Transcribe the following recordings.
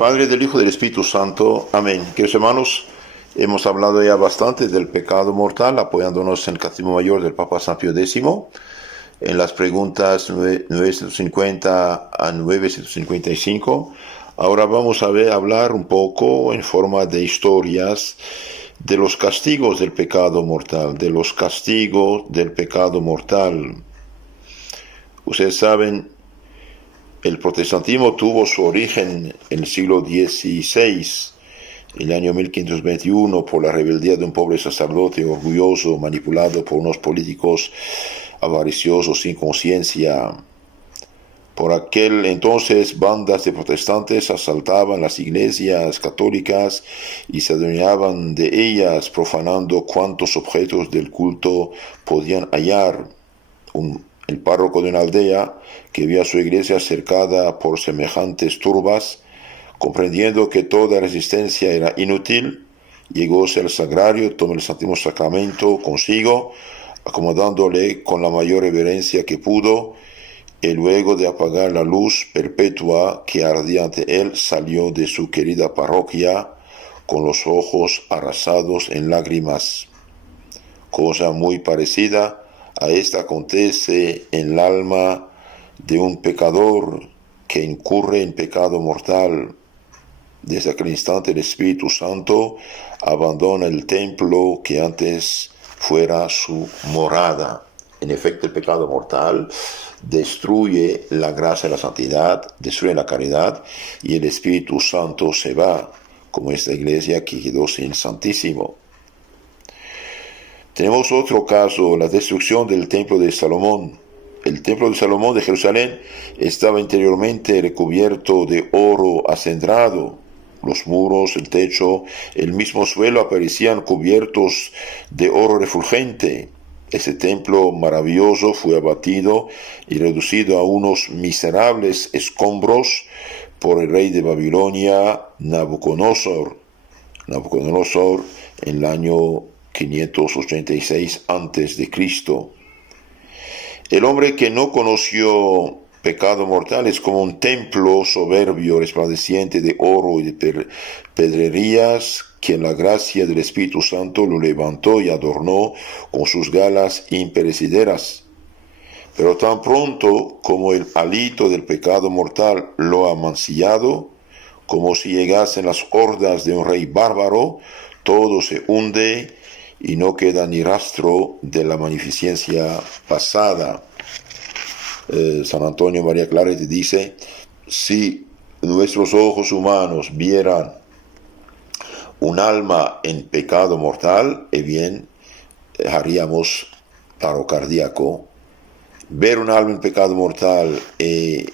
Padre, del Hijo y del Espíritu Santo. Amén. Queridos hermanos, hemos hablado ya bastante del pecado mortal, apoyándonos en el Catecismo Mayor del Papa San Pío X, en las preguntas 950 a 955. Ahora vamos a hablar un poco en forma de historias de los castigos del pecado mortal, Ustedes saben, el protestantismo tuvo su origen en el siglo XVI, el año 1521, por la rebeldía de un pobre sacerdote orgulloso, manipulado por unos políticos avariciosos sin conciencia. Por aquel entonces, bandas de protestantes asaltaban las iglesias católicas y se adueñaban de ellas, profanando cuantos objetos del culto podían hallar. El párroco de una aldea, que vio a su iglesia cercada por semejantes turbas, comprendiendo que toda resistencia era inútil, llegóse al sagrario, tomó el Santísimo Sacramento consigo, acomodándole con la mayor reverencia que pudo, y luego de apagar la luz perpetua que ardía ante él, salió de su querida parroquia con los ojos arrasados en lágrimas. Cosa muy parecida a esta acontece en el alma de un pecador que incurre en pecado mortal. Desde aquel instante el Espíritu Santo abandona el templo que antes fuera su morada. En efecto, el pecado mortal destruye la gracia y la santidad, destruye la caridad, y el Espíritu Santo se va, como esta iglesia que quedó sin Santísimo. Tenemos otro caso, la destrucción del templo de Salomón. El templo de Salomón de Jerusalén estaba interiormente recubierto de oro acendrado. Los muros, el techo, el mismo suelo aparecían cubiertos de oro refulgente. Ese templo maravilloso fue abatido y reducido a unos miserables escombros por el rey de Babilonia, Nabucodonosor. Nabucodonosor en el año 586 a.C. El hombre que no conoció pecado mortal es como un templo soberbio, resplandeciente de oro y de pedrerías, que en la gracia del Espíritu Santo lo levantó y adornó con sus galas imperecederas. Pero tan pronto como el hálito del pecado mortal lo ha mancillado, como si llegasen las hordas de un rey bárbaro, todo se hunde y no queda ni rastro de la magnificencia pasada. San Antonio María Claret dice: si nuestros ojos humanos vieran un alma en pecado mortal, bien, haríamos paro cardíaco. Ver un alma en pecado mortal y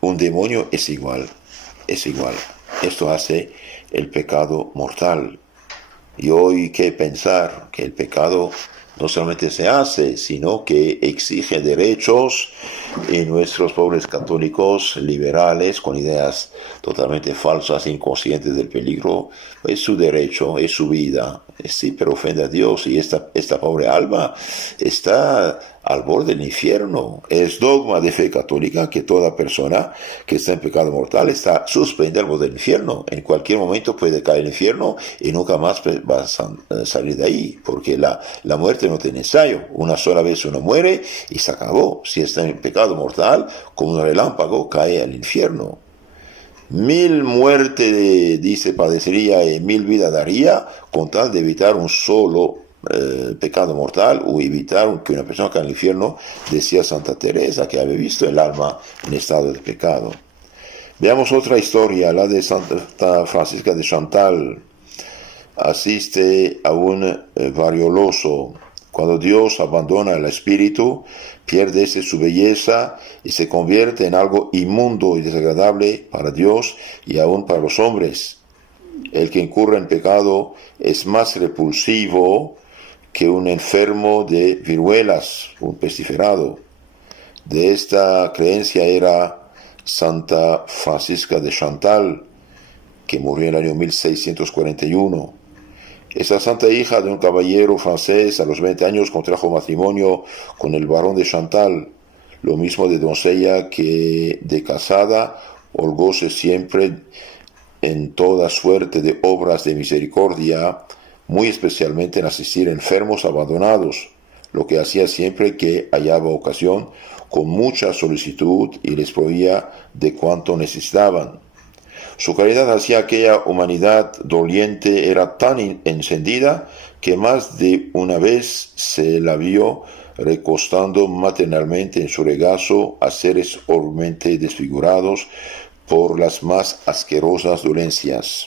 un demonio es igual. Esto hace el pecado mortal. Y hoy hay que pensar que el pecado no solamente se hace, sino que exige derechos, y nuestros pobres católicos liberales, con ideas totalmente falsas, inconscientes del peligro, es su derecho, es su vida. Sí, pero ofende a Dios, y esta pobre alma está al borde del infierno. Es dogma de fe católica que toda persona que está en pecado mortal está suspendida al borde del infierno. En cualquier momento puede caer en el infierno y nunca más va a salir de ahí, porque la muerte no tiene ensayo. Una sola vez uno muere y se acabó. Si está en pecado mortal, como un relámpago, cae al infierno. 1000 muertes, dice, padecería, y 1000 vidas daría con tal de evitar un solo pecado mortal, o evitar que una persona caiga al infierno, decía Santa Teresa, que había visto el alma en estado de pecado. Veamos otra historia, la de Santa Francisca de Chantal. Asiste a un varioloso. Cuando Dios abandona el espíritu, pierde su belleza y se convierte en algo inmundo y desagradable para Dios y aún para los hombres. El que incurre en pecado es más repulsivo que un enfermo de viruelas, un pestiferado. De esta creencia era Santa Francisca de Chantal, que murió en el año 1641. Esa santa hija de un caballero francés, a los 20 años contrajo matrimonio con el barón de Chantal, lo mismo de doncella que de casada, holgóse siempre en toda suerte de obras de misericordia, muy especialmente en asistir a enfermos abandonados, lo que hacía siempre que hallaba ocasión, con mucha solicitud, y les proveía de cuanto necesitaban. Su caridad hacia aquella humanidad doliente era tan encendida que más de una vez se la vio recostando maternalmente en su regazo a seres horriblemente desfigurados por las más asquerosas dolencias.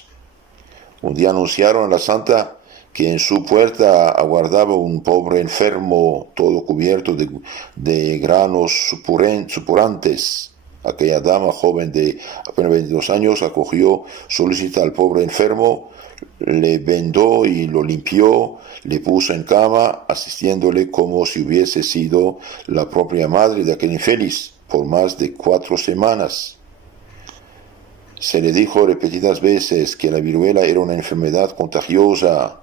Un día anunciaron a la santa que en su puerta aguardaba un pobre enfermo todo cubierto de granos supurantes. Aquella dama joven de apenas 22 años acogió solícita al pobre enfermo, le vendó y lo limpió, le puso en cama, asistiéndole como si hubiese sido la propia madre de aquel infeliz por más de 4 semanas. Se le dijo repetidas veces que la viruela era una enfermedad contagiosa,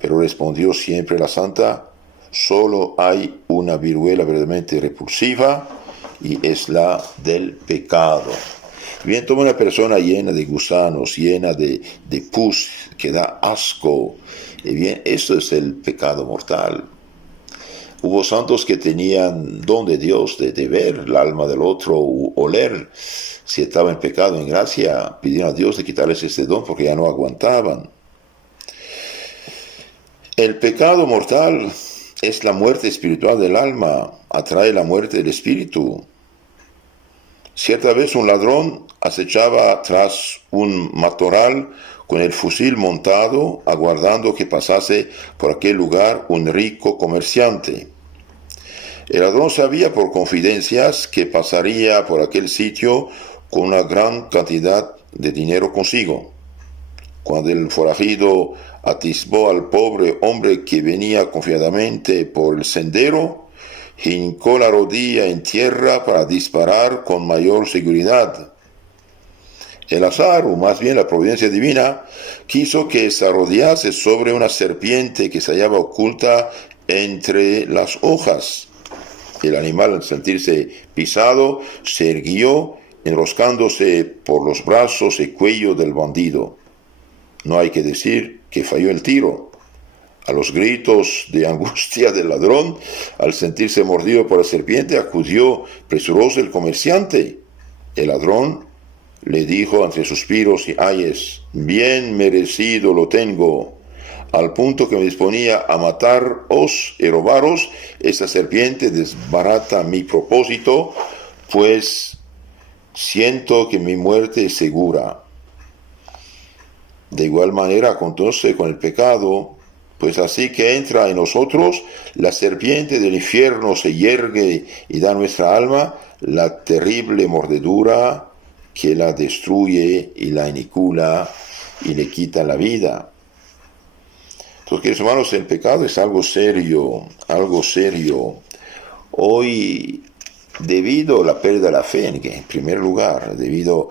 pero respondió siempre la santa: solo hay una viruela verdaderamente repulsiva, y es la del pecado. Bien, toma una persona llena de gusanos, llena de pus, que da asco. Y bien, eso es el pecado mortal. Hubo santos que tenían don de Dios de ver el alma del otro, u oler si estaba en pecado, en gracia, pidieron a Dios de quitarles este don porque ya no aguantaban. El pecado mortal es la muerte espiritual del alma, atrae la muerte del espíritu. Cierta vez un ladrón acechaba tras un matorral con el fusil montado, aguardando que pasase por aquel lugar un rico comerciante. El ladrón sabía por confidencias que pasaría por aquel sitio con una gran cantidad de dinero consigo. Cuando el forajido atisbó al pobre hombre que venía confiadamente por el sendero, hincó la rodilla en tierra para disparar con mayor seguridad. El azar, o más bien la providencia divina, quiso que se arrodillase sobre una serpiente que se hallaba oculta entre las hojas. El animal, al sentirse pisado, se irguió, enroscándose por los brazos y cuello del bandido. No hay que decir que falló el tiro. A los gritos de angustia del ladrón, al sentirse mordido por la serpiente, acudió presuroso el comerciante. El ladrón le dijo entre suspiros y ayes: bien merecido lo tengo, al punto que me disponía a mataros y robaros. Esta serpiente desbarata mi propósito, pues siento que mi muerte es segura. De igual manera acontece con el pecado, pues así que entra en nosotros, la serpiente del infierno se yergue y da a nuestra alma la terrible mordedura que la destruye y la anicula y le quita la vida. Entonces, queridos hermanos, el pecado es algo serio, algo serio. Hoy, debido a la pérdida de la fe, en primer lugar, debido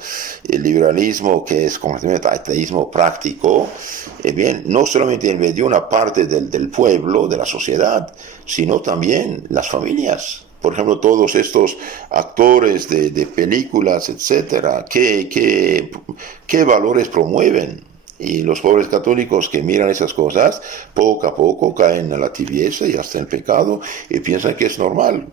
al liberalismo que es completamente ateísmo práctico, bien, no solamente invadió una parte del pueblo, de la sociedad, sino también las familias. Por ejemplo, todos estos actores de películas, etcétera, ¿qué valores promueven? Y los pobres católicos que miran esas cosas, poco a poco caen en la tibieza y hasta en el pecado, y piensan que es normal.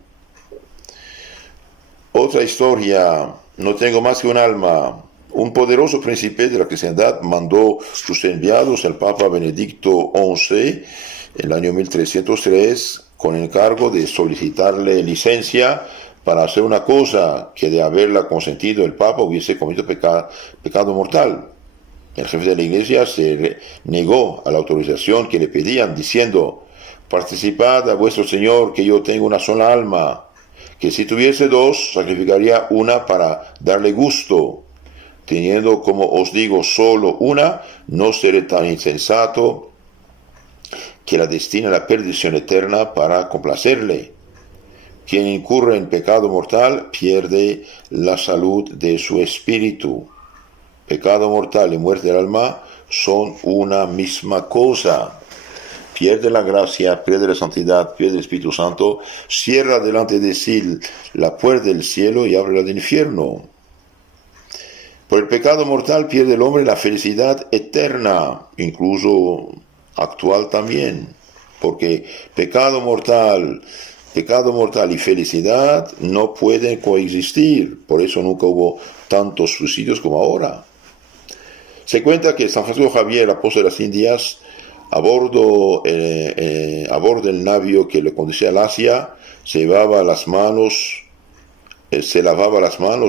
Otra historia: no tengo más que un alma. Un poderoso príncipe de la cristiandad mandó sus enviados al Papa Benedicto XI en el año 1303 con encargo de solicitarle licencia para hacer una cosa que, de haberla consentido el Papa, hubiese cometido pecado mortal. El jefe de la iglesia se negó a la autorización que le pedían, diciendo: participad a vuestro Señor que yo tengo una sola alma, que si tuviese dos, sacrificaría una para darle gusto. Teniendo, como os digo, solo una, no seré tan insensato que la destine a la perdición eterna para complacerle. Quien incurre en pecado mortal pierde la salud de su espíritu. Pecado mortal y muerte del alma son una misma cosa. Pierde la gracia, pierde la santidad, pierde el Espíritu Santo, cierra delante de sí la puerta del cielo y abre la del infierno. Por el pecado mortal pierde el hombre la felicidad eterna, incluso actual también, porque pecado mortal y felicidad no pueden coexistir, por eso nunca hubo tantos suicidios como ahora. Se cuenta que San Francisco Javier, apóstol de las Indias, a bordo del navío que le conducía al Asia, se lavaba las manos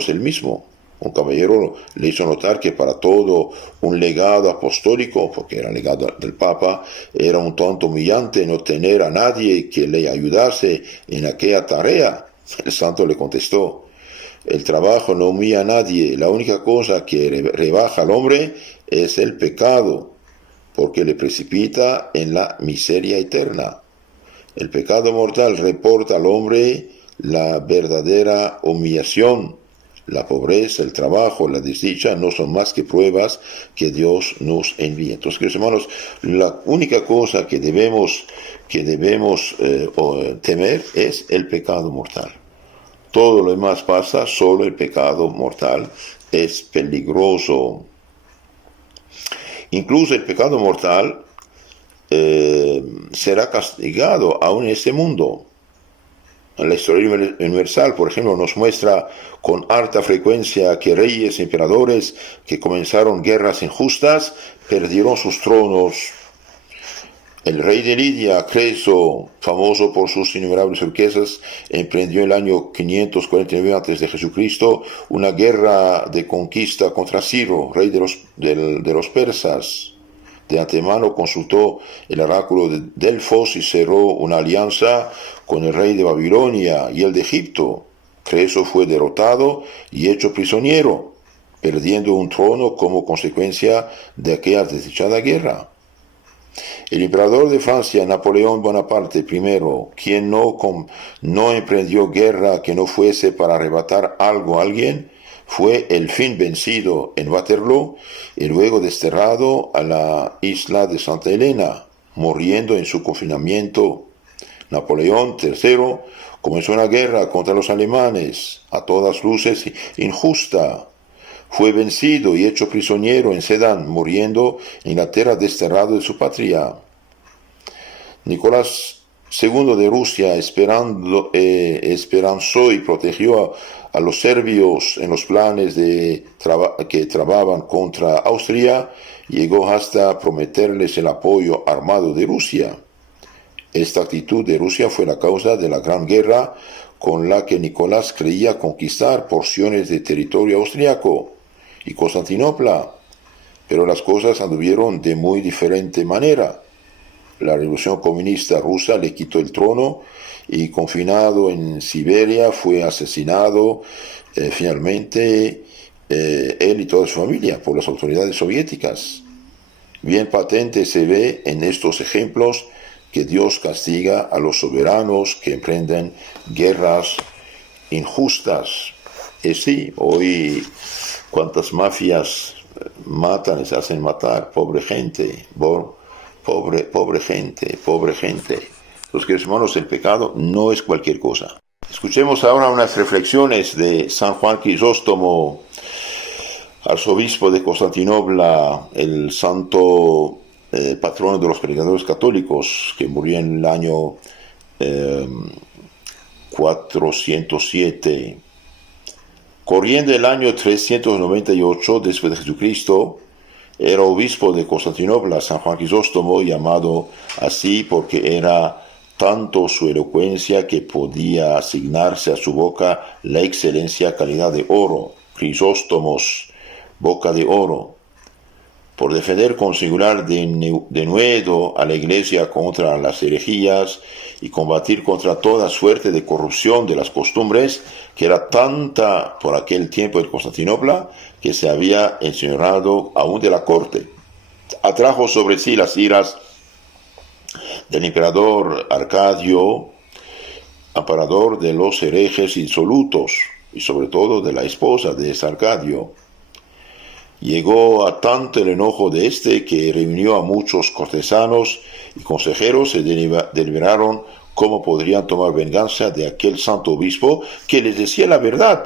él mismo. Un caballero le hizo notar que para todo un legado apostólico, porque era legado del Papa, era un tanto humillante no tener a nadie que le ayudase en aquella tarea. El santo le contestó: el trabajo no humilla a nadie, la única cosa que rebaja al hombre es el pecado, porque le precipita en la miseria eterna. El pecado mortal reporta al hombre la verdadera humillación. La pobreza, el trabajo, la desdicha no son más que pruebas que Dios nos envía. Entonces, queridos hermanos, la única cosa que debemos temer es el pecado mortal. Todo lo demás pasa, solo el pecado mortal es peligroso. Incluso el pecado mortal será castigado aún en este mundo. La historia universal, por ejemplo, nos muestra con harta frecuencia que reyes e emperadores que comenzaron guerras injustas perdieron sus tronos. El rey de Lidia, Creso, famoso por sus innumerables riquezas, emprendió en el año 549 a.C. una guerra de conquista contra Ciro, rey de los persas. De antemano consultó el oráculo de Delfos y cerró una alianza con el rey de Babilonia y el de Egipto. Creso fue derrotado y hecho prisionero, perdiendo un trono como consecuencia de aquella desdichada guerra. El emperador de Francia, Napoleón Bonaparte I, quien no emprendió guerra que no fuese para arrebatar algo a alguien, fue el fin vencido en Waterloo y luego desterrado a la isla de Santa Elena, muriendo en su confinamiento. Napoleón III comenzó una guerra contra los alemanes, a todas luces injusta. Fue vencido y hecho prisionero en Sedan, muriendo en Inglaterra desterrado de su patria. Nicolás II de Rusia esperanzó y protegió a los serbios en los planes que trababan contra Austria, llegó hasta prometerles el apoyo armado de Rusia. Esta actitud de Rusia fue la causa de la gran guerra con la que Nicolás creía conquistar porciones de territorio austriaco y Constantinopla, pero las cosas anduvieron de muy diferente manera. La revolución comunista rusa le quitó el trono y, confinado en Siberia, fue asesinado finalmente él y toda su familia por las autoridades soviéticas. Bien patente se ve en estos ejemplos que Dios castiga a los soberanos que emprenden guerras injustas. Sí, hoy cuántas mafias matan y se hacen matar, pobre gente, pobre gente. Los queridos hermanos, el pecado no es cualquier cosa. Escuchemos ahora unas reflexiones de San Juan Crisóstomo, arzobispo de Constantinopla, el santo patrono de los predicadores católicos, que murió en el año 407. Corriendo el año 398 después de Jesucristo, era obispo de Constantinopla San Juan Crisóstomo, llamado así porque era tanto su elocuencia que podía asignarse a su boca la excelencia calidad de oro, Crisóstomos, boca de oro. Por defender con singular denuedo a la Iglesia contra las herejías y combatir contra toda suerte de corrupción de las costumbres, que era tanta por aquel tiempo en Constantinopla, que se había enseñoreado aún de la corte. Atrajo sobre sí las iras del emperador Arcadio, amparador de los herejes insolutos, y sobre todo de la esposa de ese Arcadio. Llegó a tanto el enojo de éste que reunió a muchos cortesanos y consejeros y deliberaron cómo podrían tomar venganza de aquel santo obispo que les decía la verdad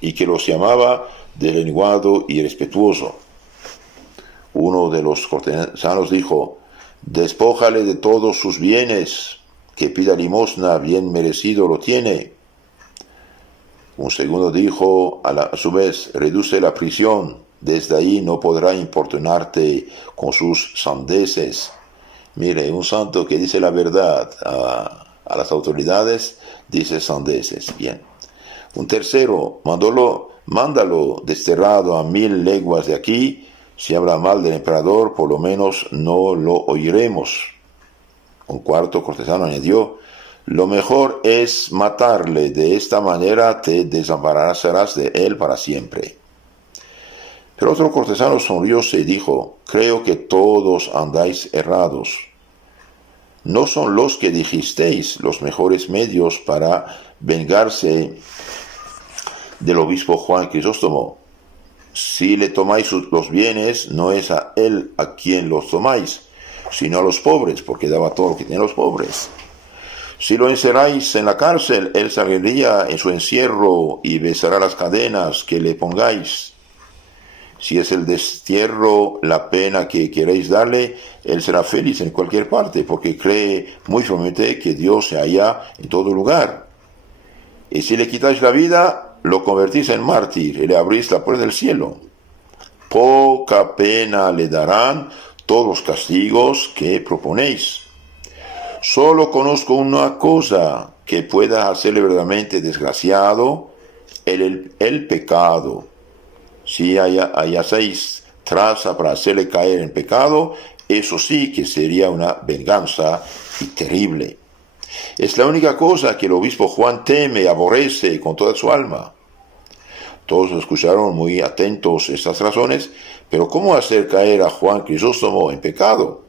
y que los llamaba deslenguado y irrespetuoso. Uno de los cortesanos dijo: despójale de todos sus bienes, que pida limosna, bien merecido lo tiene. Un segundo dijo a su vez: reduce la prisión, desde ahí no podrá importunarte con sus sandeces. Mire, un santo que dice la verdad a las autoridades dice sandeces. Bien. Un tercero: mándalo desterrado a 1000 leguas de aquí. Si habla mal del emperador, por lo menos no lo oiremos. Un cuarto cortesano añadió: lo mejor es matarle, de esta manera te desampararás de él para siempre. Pero otro cortesano sonrióse y dijo: creo que todos andáis errados. ¿No son los que dijisteis los mejores medios para vengarse del obispo Juan Crisóstomo? Si le tomáis los bienes, no es a él a quien los tomáis, sino a los pobres, porque daba todo lo que tenían los pobres. Si lo encerráis en la cárcel, él saldría en su encierro y besará las cadenas que le pongáis. Si es el destierro la pena que queréis darle, él será feliz en cualquier parte, porque cree muy firmemente que Dios se halla en todo lugar. Y si le quitáis la vida, lo convertís en mártir y le abrís la puerta del cielo. Poca pena le darán todos los castigos que proponéis. Solo conozco una cosa que pueda hacerle verdaderamente desgraciado: el pecado. Si hallaseis traza para hacerle caer en pecado, eso sí que sería una venganza y terrible. Es la única cosa que el obispo Juan teme y aborrece con toda su alma. Todos escucharon muy atentos estas razones, pero ¿cómo hacer caer a Juan Crisóstomo en pecado?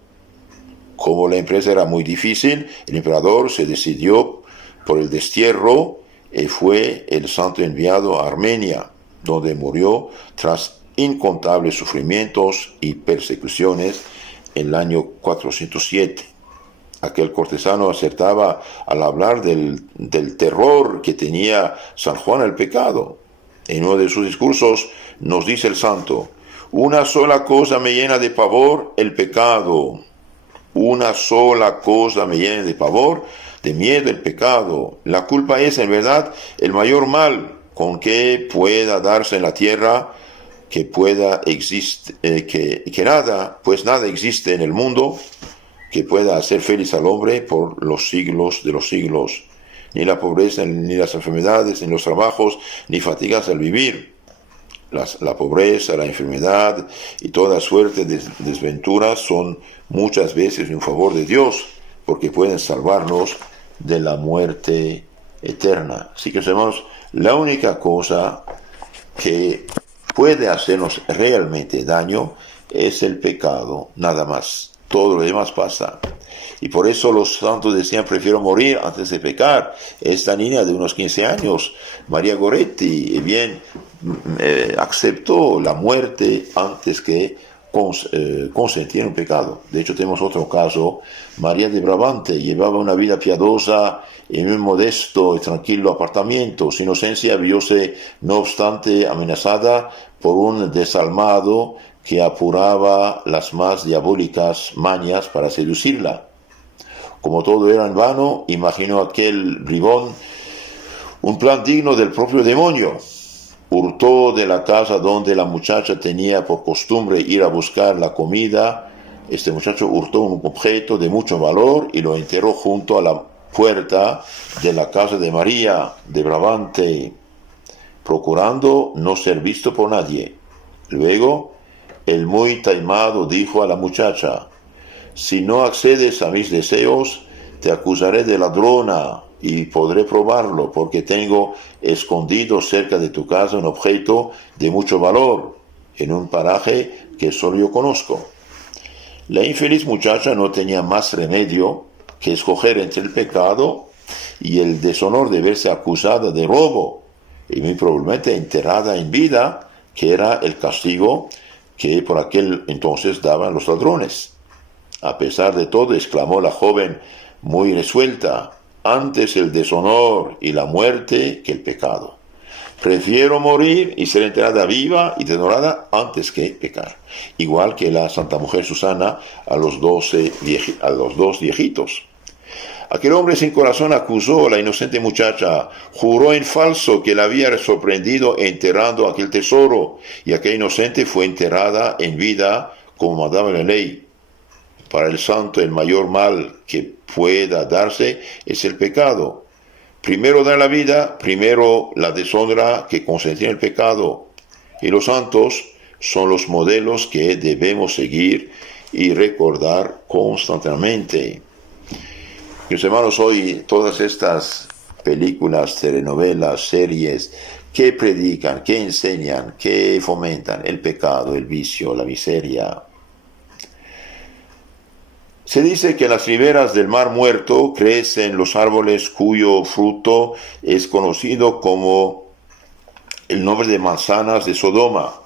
Como la empresa era muy difícil, el emperador se decidió por el destierro y fue el santo enviado a Armenia, donde murió tras incontables sufrimientos y persecuciones en el año 407. Aquel cortesano acertaba al hablar del terror que tenía San Juan al pecado. En uno de sus discursos nos dice el santo: una sola cosa me llena de pavor, el pecado. Una sola cosa me llena de pavor, de miedo, el pecado. La culpa es, en verdad, el mayor mal con que pueda darse en la tierra, nada existe en el mundo que pueda hacer feliz al hombre por los siglos de los siglos. Ni la pobreza, ni las enfermedades, ni los trabajos, ni fatigas al vivir. La pobreza, la enfermedad y toda suerte de desventuras son muchas veces un favor de Dios, porque pueden salvarnos de la muerte eterna. Así que, hermanos, la única cosa que puede hacernos realmente daño es el pecado, nada más. Todo lo demás pasa. Y por eso los santos decían: prefiero morir antes de pecar. Esta niña de unos 15 años, María Goretti, aceptó la muerte antes que consentir un pecado. De hecho, tenemos otro caso. María de Brabante llevaba una vida piadosa en un modesto y tranquilo apartamento. Su inocencia vióse, no obstante, amenazada por un desalmado que apuraba las más diabólicas mañas para seducirla. Como todo era en vano, imaginó aquel bribón un plan digno del propio demonio. Hurtó de la casa donde la muchacha tenía por costumbre ir a buscar la comida. Este muchacho hurtó un objeto de mucho valor y lo enterró junto a la puerta de la casa de María de Brabante, procurando no ser visto por nadie. Luego, el muy taimado dijo a la muchacha: si no accedes a mis deseos, te acusaré de ladrona y podré probarlo, porque tengo escondido cerca de tu casa un objeto de mucho valor, en un paraje que solo yo conozco. La infeliz muchacha no tenía más remedio que escoger entre el pecado y el deshonor de verse acusada de robo, y muy probablemente enterrada en vida, que era el castigo que por aquel entonces daban los ladrones. A pesar de todo, exclamó la joven muy resuelta: antes el deshonor y la muerte que el pecado. Prefiero morir y ser enterrada viva y devorada antes que pecar. Igual que la Santa Mujer Susana a los dos viejitos. Aquel hombre sin corazón acusó a la inocente muchacha, juró en falso que la había sorprendido enterrando aquel tesoro, y aquella inocente fue enterrada en vida como mandaba la ley. Para el santo el mayor mal que pueda darse es el pecado. Primero da la vida, primero la deshonra que consentía en el pecado. Y los santos son los modelos que debemos seguir y recordar constantemente. Mis hermanos, hoy todas estas películas, telenovelas, series que predican, que enseñan, que fomentan el pecado, el vicio, la miseria. Se dice que en las riberas del Mar Muerto crecen los árboles cuyo fruto es conocido como el nombre de manzanas de Sodoma.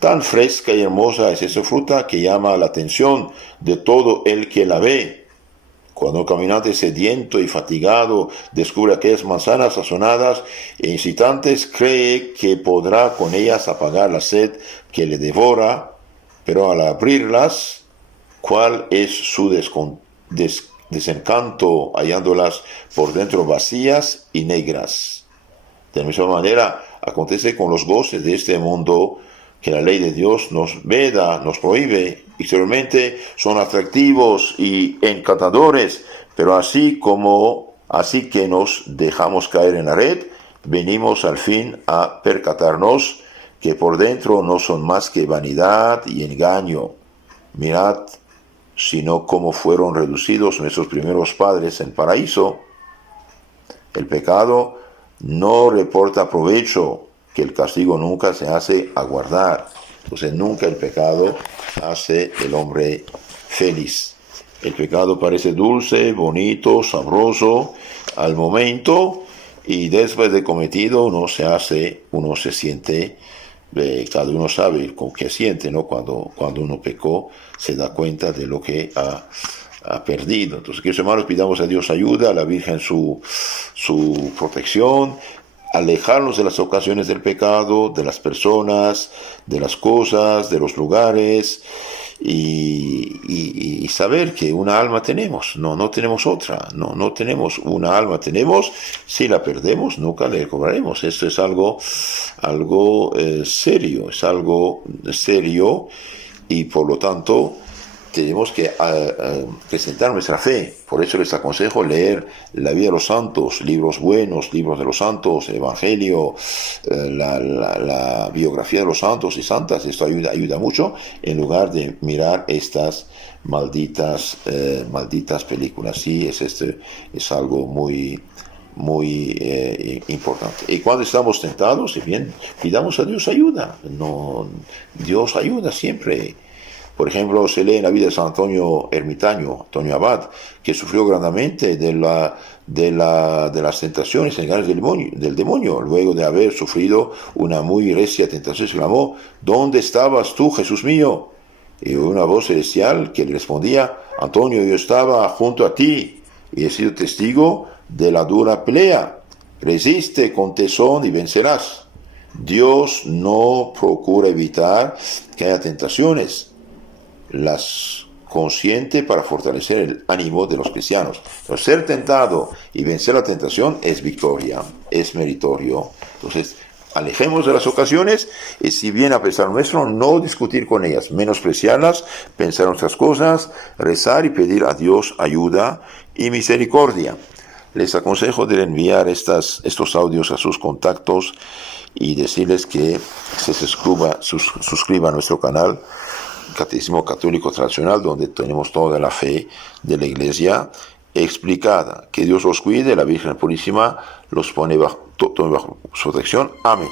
Tan fresca y hermosa es esa fruta que llama la atención de todo el que la ve. Cuando un caminante sediento y fatigado descubre aquellas manzanas sazonadas e incitantes, cree que podrá con ellas apagar la sed que le devora, pero al abrirlas, ¿cuál es su desencanto hallándolas por dentro vacías y negras? De la misma manera, acontece con los goces de este mundo que la ley de Dios nos veda, nos prohíbe. Exteriormente son atractivos y encantadores, pero así que nos dejamos caer en la red, venimos al fin a percatarnos que por dentro no son más que vanidad y engaño. Mirad, sino cómo fueron reducidos nuestros primeros padres en paraíso. El pecado no reporta provecho, que el castigo nunca se hace aguardar. Entonces nunca el pecado hace el hombre feliz. El pecado parece dulce, bonito, sabroso al momento, y después de cometido uno se siente, cada uno sabe con qué siente, ¿no? Cuando uno pecó, se da cuenta de lo que ha perdido. Entonces, queridos hermanos, pidamos a Dios ayuda, a la Virgen su protección, alejarnos de las ocasiones del pecado, de las personas, de las cosas, de los lugares, y saber que una alma tenemos, no tenemos otra, no tenemos una alma, tenemos, si la perdemos nunca la recobraremos. Esto es algo serio, es algo serio, y por lo tanto tenemos que presentar nuestra fe. Por eso les aconsejo leer la vida de los santos, libros buenos, libros de los santos, el Evangelio, la biografía de los santos y santas. Esto ayuda mucho, en lugar de mirar estas malditas películas. Sí, es algo muy importante. Y cuando estamos tentados, si bien pidamos a Dios ayuda, Dios ayuda siempre. Por ejemplo, se lee en la vida de San Antonio Ermitaño, Antonio Abad, que sufrió grandemente de las tentaciones engaños del demonio. Luego de haber sufrido una muy recia tentación, se clamó: ¿dónde estabas tú, Jesús mío? Y una voz celestial que le respondía: Antonio, yo estaba junto a ti y he sido testigo de la dura pelea. Resiste con tesón y vencerás. Dios no procura evitar que haya tentaciones, las consciente para fortalecer el ánimo de los cristianos. Pero ser tentado y vencer la tentación es victoria, es meritorio. Entonces, alejemos de las ocasiones, y si bien a pesar nuestro, no discutir con ellas, menospreciarlas, pensar en otras cosas, rezar y pedir a Dios ayuda y misericordia. Les aconsejo de enviar estos audios a sus contactos y decirles que se suscriba a nuestro canal Catecismo Católico Tradicional, donde tenemos toda la fe de la Iglesia explicada. Que Dios los cuide, la Virgen Purísima los pone bajo su protección. Amén.